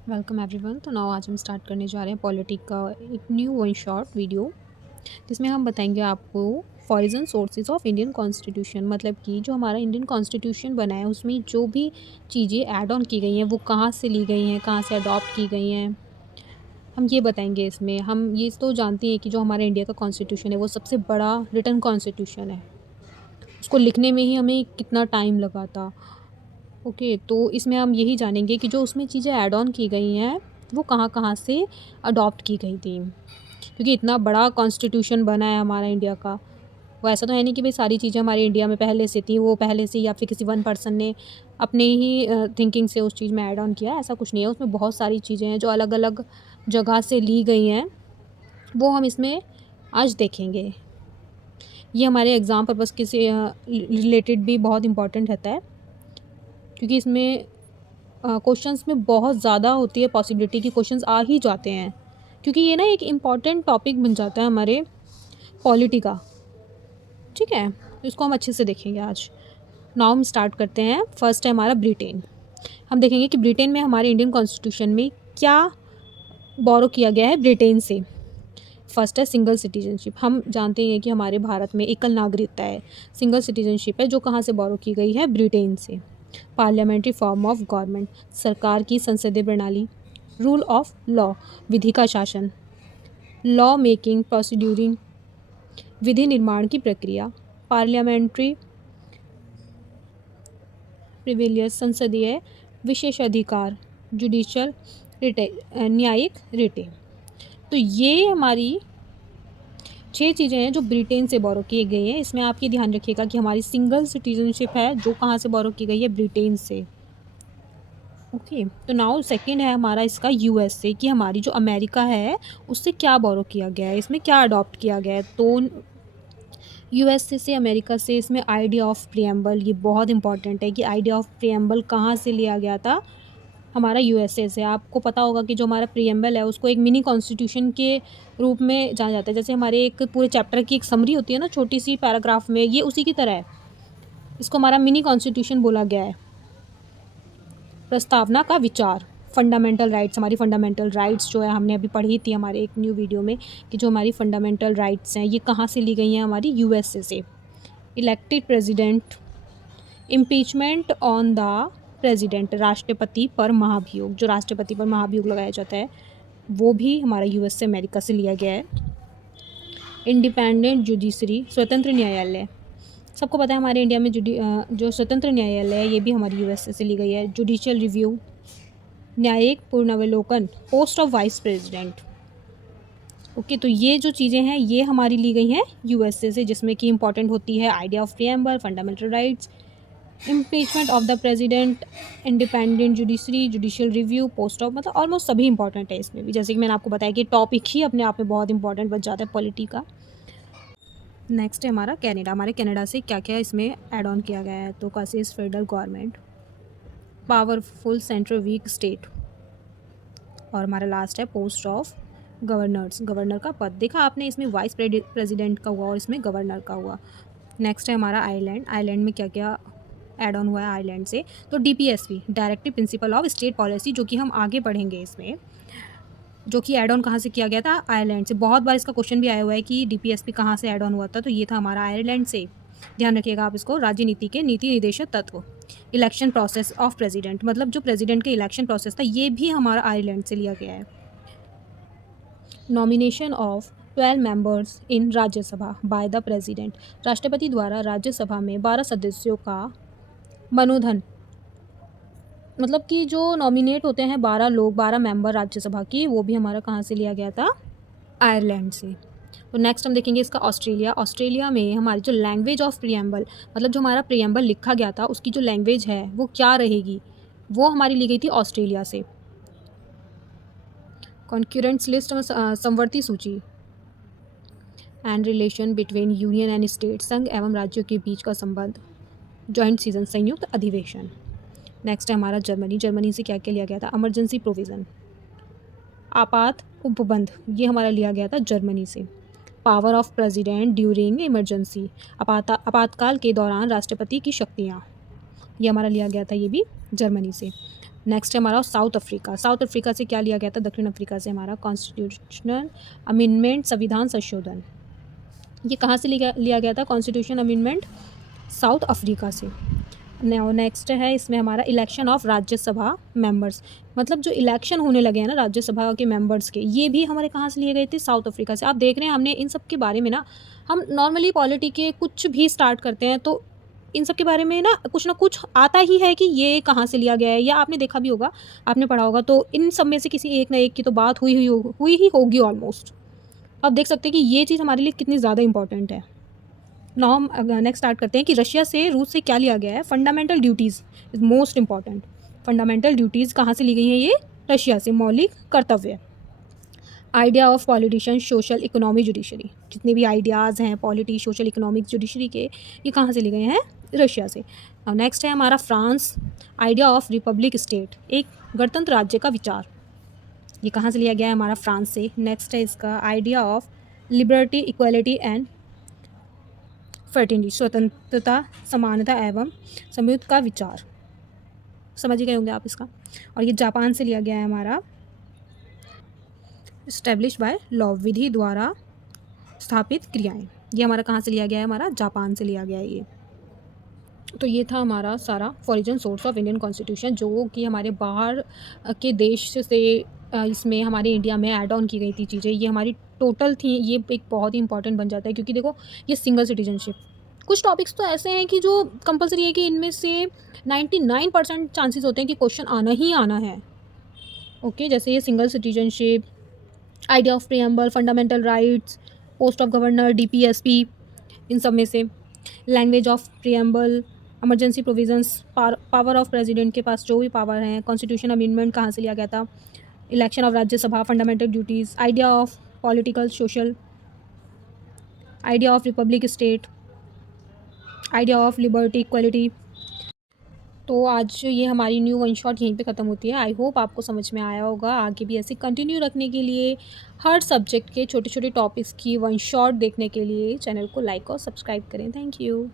Welcome everyone. तो now आज हम स्टार्ट करने जा रहे हैं पॉलिटिक का एक न्यू वन शॉर्ट वीडियो, जिसमें हम बताएंगे आपको foreign sources of Indian constitution. मतलब कि जो हमारा इंडियन कॉन्स्टिट्यूशन बना है उसमें जो भी चीज़ें ऐड ऑन की गई हैं वो कहाँ से ली गई हैं, कहाँ से अडॉप्ट की गई हैं, हम ये बताएंगे। इसमें हम ये तो जानते हैं कि जो हमारे इंडिया का कॉन्स्टिट्यूशन है वो सबसे बड़ा रिटन कॉन्स्टिट्यूशन है। उसको लिखने में ही हमें कितना टाइम लगा था। ओके, तो इसमें हम यही जानेंगे कि जो उसमें चीज़ें ऐड ऑन की गई हैं वो कहाँ-कहाँ से अडॉप्ट की गई थी। क्योंकि इतना बड़ा कॉन्स्टिट्यूशन बना है हमारा इंडिया का, वो ऐसा तो है नहीं कि भई सारी चीज़ें हमारे इंडिया में पहले से थी, वो पहले से या फिर किसी वन पर्सन ने अपने ही थिंकिंग से उस चीज़ में ऐड ऑन किया है, ऐसा कुछ नहीं है। उसमें बहुत सारी चीज़ें हैं जो अलग-अलग जगह से ली गई हैं, वो हम इसमें आज देखेंगे। ये हमारे एग्ज़ाम पर्पज़ के से रिलेटेड भी बहुत इम्पोर्टेंट रहता है, क्योंकि इसमें क्वेश्चंस में बहुत ज़्यादा होती है पॉसिबिलिटी कि क्वेश्चंस आ ही जाते हैं, क्योंकि ये ना एक इम्पॉर्टेंट टॉपिक बन जाता है हमारे पॉलिटी का। ठीक है, तो इसको हम अच्छे से देखेंगे आज। नाउ हम स्टार्ट करते हैं। फर्स्ट है हमारा ब्रिटेन। हम देखेंगे कि ब्रिटेन में हमारे इंडियन कॉन्स्टिट्यूशन में क्या बोरो किया गया है ब्रिटेन से। फर्स्ट है सिंगल सिटीजनशिप। हम जानते हैं कि हमारे भारत में एकल नागरिकता है, सिंगल सिटीजनशिप है, जो कहाँ से बोरो की गई है, ब्रिटेन से। पार्लियामेंट्री फॉर्म ऑफ गवर्नमेंट, सरकार की संसदीय प्रणाली। रूल ऑफ लॉ, विधि का शासन। लॉ मेकिंग प्रोसीड्यूरिंग, विधि निर्माण की प्रक्रिया। पार्लियामेंट्री प्रिविलियस, संसदीय विशेषाधिकार। जुडिशल रिटे, न्यायिक रिटे। तो ये हमारी 6 चीज़ें हैं जो ब्रिटेन से बोरो किए गए हैं। इसमें आप ये ध्यान रखिएगा कि हमारी सिंगल सिटीजनशिप है जो कहाँ से बोरो की गई है, ब्रिटेन से। ओके, तो नाउ सेकंड है हमारा इसका यूएस से, कि हमारी जो अमेरिका है उससे क्या बोरो किया गया है, इसमें क्या अडॉप्ट किया गया है। तो यूएसए से अमेरिका से इसमें आइडिया ऑफ प्रियम्बल, ये बहुत इंपॉर्टेंट है कि आइडिया ऑफ प्रियम्बल कहाँ से लिया गया था, हमारा यूएसए से। आपको पता होगा कि जो हमारा प्रियम्बल है उसको एक मिनी कॉन्स्टिट्यूशन के रूप में जाना जाता है। जैसे हमारे एक पूरे चैप्टर की एक समरी होती है ना, छोटी सी पैराग्राफ में, ये उसी की तरह है। इसको हमारा मिनी कॉन्स्टिट्यूशन बोला गया है। प्रस्तावना का विचार, फंडामेंटल राइट्स, हमारी फंडामेंटल राइट्स जो है हमने अभी पढ़ी थी हमारे एक न्यू वीडियो में, कि जो हमारी फंडामेंटल राइट्स हैं ये कहाँ से ली गई हैं, हमारी यूएसए से। Elected president, impeachment on the president, राष्ट्रपति पर महाभियोग, जो राष्ट्रपति पर महाभियोग लगाया जाता है वो भी हमारा यूएस से अमेरिका से लिया गया है। इंडिपेंडेंट जुडिशरी, स्वतंत्र न्यायालय, सबको पता है हमारे इंडिया में जो स्वतंत्र न्यायालय है ये भी हमारी यूएसए से ली गई है। जुडिशियल रिव्यू, न्यायिक पुनर्वलोकन, post of vice president. Okay, तो ये जो चीज़ें हैं ये हमारी ली गई हैं यूएसए से, जिसमें कि इंपॉर्टेंट होती है idea of preamble, fundamental rights, impeachment of the president, independent judiciary, judicial review, post of, मतलब ऑलमोस्ट सभी इंपॉर्टेंट है इसमें भी। जैसे कि मैंने आपको बताया कि टॉपिक ही अपने आप में बहुत इंपॉर्टेंट बन जाता है पॉलिटी का। नेक्स्ट है हमारा कनाडा। हमारे कनाडा से क्या क्या इसमें ऐड ऑन किया गया है, तो quasi federal government, powerful central weak state, और हमारा लास्ट है पोस्ट ऑफ गवर्नर्स, गवर्नर का पद। देखा आपने, इसमें वाइस प्रेसिडेंट का हुआ और इसमें गवर्नर का हुआ। नेक्स्ट है हमारा आयरलैंड। आयरलैंड में क्या क्या ऐड ऑन हुआ है आयरलैंड से, तो DPSP, directive principle of state policy, जो कि हम आगे पढ़ेंगे इसमें, जो कि ऐड ऑन कहाँ से किया गया था, आयरलैंड से। बहुत बार इसका क्वेश्चन भी आया हुआ है कि डीपीएसपी कहाँ से ऐड ऑन हुआ था, तो ये था हमारा आयरलैंड से। ध्यान रखिएगा आप इसको। राजनीति के नीति निर्देशक तत्व, इलेक्शन प्रोसेस ऑफ प्रेसिडेंट, मतलब जो प्रेसिडेंट के इलेक्शन प्रोसेस था ये भी हमारा आयरलैंड से लिया गया है। Nomination of 12 members in Rajya Sabha by the president, राष्ट्रपति द्वारा राज्यसभा में 12 सदस्यों का मनोधन, मतलब कि जो नॉमिनेट होते हैं 12 लोग, 12 मेंबर राज्यसभा की, वो भी हमारा कहाँ से लिया गया था, आयरलैंड से। तो नेक्स्ट हम देखेंगे इसका ऑस्ट्रेलिया। ऑस्ट्रेलिया में हमारी जो लैंग्वेज ऑफ प्रियम्बल, मतलब जो हमारा प्रियम्बल लिखा गया था उसकी जो लैंग्वेज है वो क्या रहेगी, वो हमारी ली गई थी ऑस्ट्रेलिया से। कॉन्क्यूरेंट्स लिस्ट, समवर्ती सूची, and relation between union and state, संघ एवं राज्यों के बीच का संबंध, जॉइंट सीजन, संयुक्त अधिवेशन। नेक्स्ट है हमारा जर्मनी। जर्मनी से क्या क्या लिया गया था, इमरजेंसी प्रोविज़न, आपात उपबंध, ये हमारा लिया गया था जर्मनी से। Power of president during emergency, आपातकाल के दौरान राष्ट्रपति की शक्तियाँ, ये हमारा लिया गया था ये भी जर्मनी से। नेक्स्ट है हमारा साउथ अफ्रीका। साउथ अफ्रीका से क्या लिया गया था? दक्षिण अफ्रीका से हमारा कॉन्स्टिट्यूशनल अमेंडमेंट, संविधान संशोधन। ये कहाँ से लिया गया था कॉन्स्टिट्यूशन अमेंडमेंट? साउथ अफ्रीका से। नेक्स्ट है इसमें हमारा इलेक्शन ऑफ राज्यसभा मेंबर्स, मतलब जो इलेक्शन होने लगे हैं ना राज्यसभा के मेंबर्स के, ये भी हमारे कहाँ से लिए गए थे? साउथ अफ्रीका से। आप देख रहे हैं हमने इन सब के बारे में ना, हम नॉर्मली पॉलिटी के कुछ भी स्टार्ट करते हैं तो इन सब के बारे में ना कुछ आता ही है कि ये कहाँ से लिया गया है, या आपने देखा भी होगा, आपने पढ़ा होगा, तो इन सब में से किसी एक ना एक की तो बात हुई ही होगी ऑलमोस्ट। आप देख सकते हैं कि ये चीज़ हमारे लिए कितनी ज़्यादा इंपॉर्टेंट है। नाउ हम नेक्स्ट स्टार्ट करते हैं कि रशिया से, रूस से क्या लिया गया है? Fundamental duties is most important. Fundamental duties कहाँ से ली गई हैं? ये रशिया से, मौलिक कर्तव्य। Idea of politician, social, economic, judiciary, जितने भी आइडियाज़ हैं पॉलिटी, सोशल, इकोनॉमिक, जुडिशरी के, ये कहाँ से लिए गए हैं? रशिया से। अब नेक्स्ट है हमारा France. Idea of Republic state, एक गणतंत्र राज्य का विचार, ये कहाँ से लिया गया है? हमारा फ्रांस से। नेक्स्ट है इसका idea of liberty, equality and fraternity, स्वतंत्रता, समानता एवं समयुक्त का विचार, समझ ही गए होंगे आप इसका। और ये जापान से लिया गया है हमारा, इस्टेब्लिश बाय लॉ, विधि द्वारा स्थापित क्रियाएं, ये हमारा कहाँ से लिया गया है? हमारा जापान से लिया गया है ये। तो ये था हमारा सारा origin source of Indian constitution, जो कि हमारे बाहर के देश से इसमें हमारे इंडिया में ऐड ऑन की गई थी चीज़ें, ये हमारी टोटल थी। ये एक बहुत ही इंपॉर्टेंट बन जाता है क्योंकि देखो ये सिंगल सिटीजनशिप, कुछ टॉपिक्स तो ऐसे हैं कि जो कंपलसरी है कि इनमें से 99% चांसेस होते हैं कि क्वेश्चन आना ही आना है। ओके, जैसे ये single citizenship, idea of preamble, fundamental rights, post of governor, DPSP, इन सब में से language of preamble, emergency provisions, power of president के पास जो भी पावर हैं, कॉन्स्टिट्यूशन अमेंडमेंट कहाँ से लिया गया था, election of Rajya Sabha, fundamental duties, idea of political social, idea of Republic state, idea of liberty, equality. तो आज ये हमारी न्यू वन शॉट यहीं पे ख़त्म होती है। आई होप आपको समझ में आया होगा। आगे भी ऐसे कंटिन्यू रखने के लिए, हर सब्जेक्ट के छोटे छोटे टॉपिक्स की वन शॉट देखने के लिए चैनल को लाइक और सब्सक्राइब करें। Thank you.